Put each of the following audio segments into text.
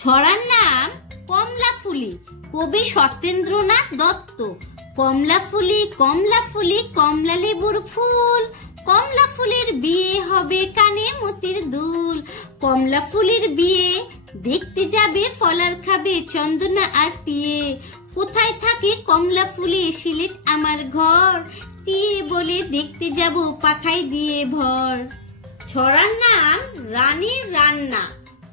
ছড়ার নাম কমলা ফুলি, কবি সত্যেন্দ্রনাথ দত্ত। কমলা ফুলি কমলা ফুলি কমলা লেবুর ফুল, কমলা ফুলের বিয়ে হবে কানে মতির দুল। কমলা ফুলের বিয়ে দেখতে যাবে, ফলার খাবে চন্দনা আর টিয়ে। কোথায় থাকে কমলা ফুলে, সিলেট আমার ঘর, টিয়ে বলে দেখতে যাব পাখাই দিয়ে ভর। ছড়ার নাম রানীর রান্না,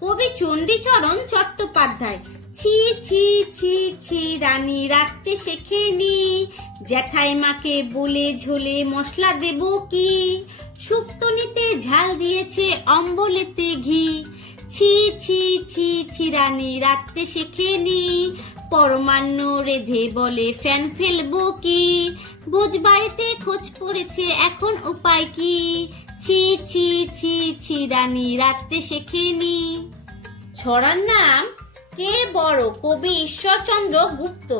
কবি চণ্ডীচরণ চট্টোপাধ্যায়। ছি ছি ছি ছি রানী রাঁধতে শেখেনি, জ্যাঠাই মাকে বলে ঝোলে মশলা দেব কি, শুক্তনিতে ঝাল দিয়েছে অম্বলেতে ঘি। ছি ছি ছি ছি রানী রাঁধতে শেখেনি, পরমান্ন রেধে বলে ফ্যান ফেলবো কি, ভোজ বাড়িতে খোঁজ পড়েছে এখন উপায় কি। ছি ছি ছি ছি রানী রাঁধতে শেখেনি। ছড়ার নাম কে বড়, কবি ঈশ্বরচন্দ্র গুপ্ত।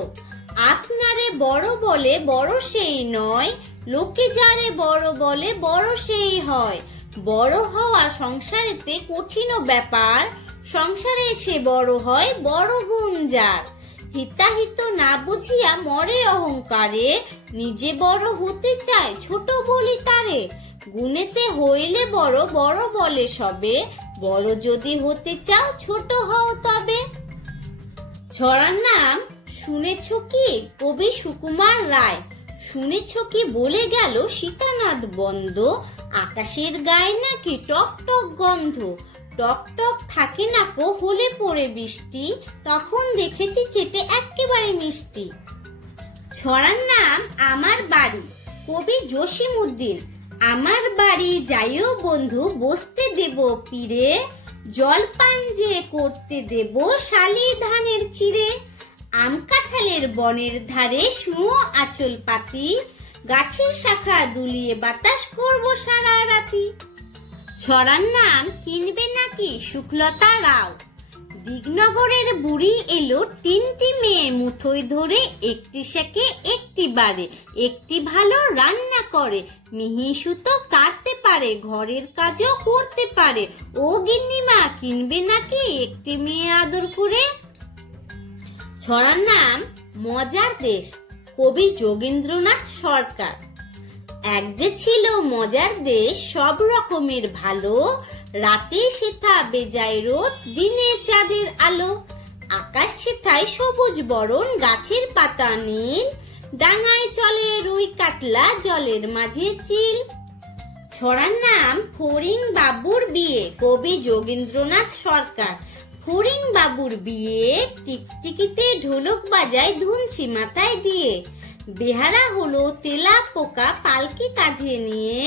আপনারে বড় বলে বড় সেই নয়, লোকে যারে বড় বলে বড় সেই হয়। বড় হওয়া সংসারেতে কঠিন ব্যাপার, সংসারে এসে বড় হয় বড় গুণ যার। হিতাহিত না বুঝিয়া মরে অহংকারে, নিজে বড় হতে চায় ছোট বলি তারে। গুণেতে হইলে বড় বড় বলে সবে, বড় যদি হতে চাও ছোট হও তবে। ছড়ার নাম শুনেছ কি, কবি সুকুমার রায়। শুনেছ কি বলে গেল সীতানাথ বন্দ, আকাশের গায়ে নাকি টক টক গন্ধ। টক টক থাকে না কো হলে পড়ে বৃষ্টি, তখন দেখেছি চেটে একেবারে মিষ্টি। ছড়ার নাম আমার বাড়ি, কবি জসিমউদ্দিন। আমার বাড়ি যাইও বন্ধু বসতে দেব পীরে, জলপান যে করতে দেব শালি ধানের চিড়ে। আম কাঁঠালের বনের ধারে শুঁয়ো আঁচল পাতি, গাছের শাখা দুলিয়ে বাতাস করব সারা রাতি। ছড়ার নাম কিনবে নাকি, শুক্লতা রাও। দিগনগরের বুড়ি এলো তিনটি মেয়ে মুঠোয় ধরে, একটি শেখে একটি বারে, একটি ভালো রান্না করে, মিহি সুতো কাটতে পারে, ঘরের কাজও করতে পারে। ও গিন্নিমা কিনবে নাকি একটি মেয়ে আদর করে। ছড়ার নাম মজার দেশ, কবি যোগেন্দ্রনাথ সরকার। এক যে ছিল মজার দেশ, সব রকমের ভালো, রাতে সেথা বেজায় রোদ, দিনে চাঁদের আলো। আকাশ সেথায় সবুজ বরণ, গাছের পাতা নীল, ডাঙায় চলে রুই কাতলা, জলের মাঝে চিল। ছড়ার নাম ফড়িং বাবুর বিয়ে, কবি যোগেন্দ্রনাথ সরকার। ফড়িং বাবুর বিয়ে, টিকটিকিতে ঢোলক বাজায় ধুনছি মাথায় দিয়ে। বেহারা হলো তেলা পোকা পালকি কাঁধে নিয়ে,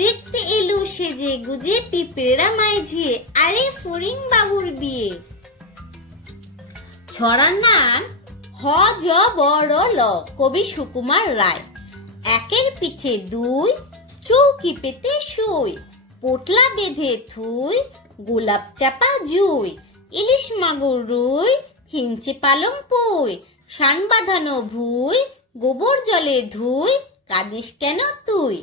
দেখতে এলো সেজে গুজে পিঁপড়েরা মাইঝিয়ে, আরে ফড়িং বাবুর বিয়ে। ছড়ার নাম হ জ বড় ল, কবি সুকুমার রায়। একের পিঠে দুই, চৌকি পেতে শুই, পোটলা বেঁধে থুই, গোলাপ চাপা জুই, ইলিশ মাগুর রুই, হিঞ্চে পালং পুই, শান বাঁধানো ভুই, গোবর জলে ধুই, কাঁদিস কেন তুই।